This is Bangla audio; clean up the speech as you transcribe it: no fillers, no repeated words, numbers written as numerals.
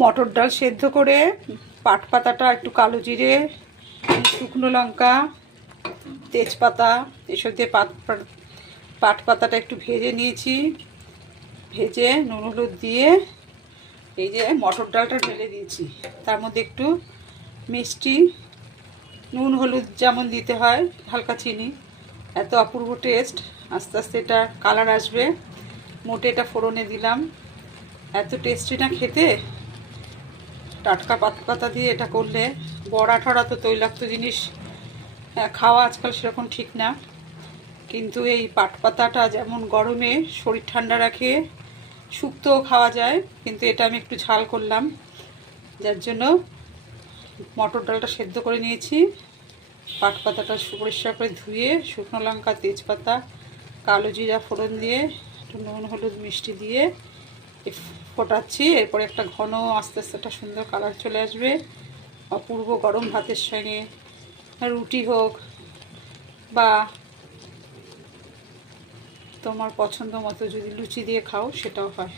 মটর ডাল সেদ্ধ করে পাট পাতাটা একটু কালো জিরে, শুকনো লঙ্কা, তেজপাতা এসব দিয়ে পাট পাতাটা একটু ভেজে নিয়েছি। ভেজে নুন হলুদ দিয়ে এই যে মটর ডালটা ঢেলে দিয়েছি। তার মধ্যে একটু মিষ্টি, নুন হলুদ যেমন দিতে হয়, হালকা চিনি। এত অপূর্ব টেস্ট। আস্তে আস্তে এটা কালার আসবে। মোটে এটা ফোড়নে দিলাম। এত টেস্টি না খেতে। টাটকা পাতা পাতা দিয়ে এটা করলে, বড়া ঠড়া তো তৈলাক্ত জিনিস খাওয়া আজকাল সেরকম ঠিক না, কিন্তু এই পাট পাতাটা যেমন গরমে শরীর ঠান্ডা রাখে, শুক্তোও খাওয়া যায়, কিন্তু এটা আমি একটু ঝাল করলাম, যার জন্য মটর ডালটা সেদ্ধ করে নিয়েছি। পাট পাতাটা পরিষ্কার করে ধুয়ে শুকনো লঙ্কা, তেজপাতা, কালো জিরা ফোড়ন দিয়ে একটু নুন হলুদ মিষ্টি দিয়ে ফোটাচ্ছি। এরপরে একটা ঘন আস্তে আস্তে একটা সুন্দর কালার চলে আসবে। অপূর্ব গরম ভাতের সঙ্গে, রুটি হোক বা তোমার পছন্দ মতো যদি লুচি দিয়ে খাও সেটাও হয়।